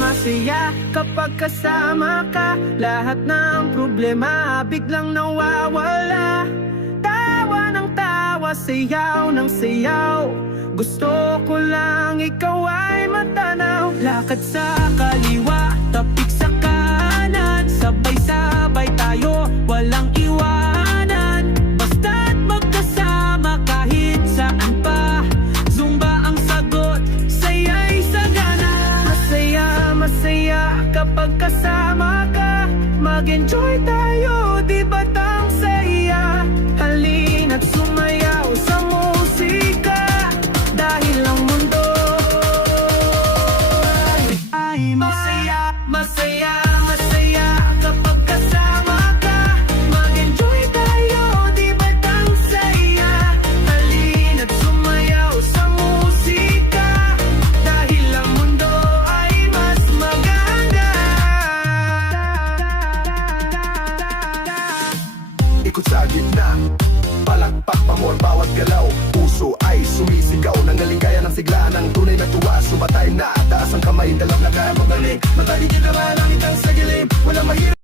masaya kapag kasama ka. Lahat ng problema biglang nawawala. Tawa ng tawa, sayaw ng sayaw. Gusto ko lang ikaw ay matanaw. Lakad sa kaliwa, tapik sa kanan. Sabay-sabay tayo, walang iwanan. Basta't magkasama kahit saan pa. Zumba ang sagot, saya'y sagana. Masaya, masaya kapag kasama ka. Mag-enjoy tayo, di ba't ang saya? Halina't sumayaw sa musika. Dahil ang mundo ay masaya.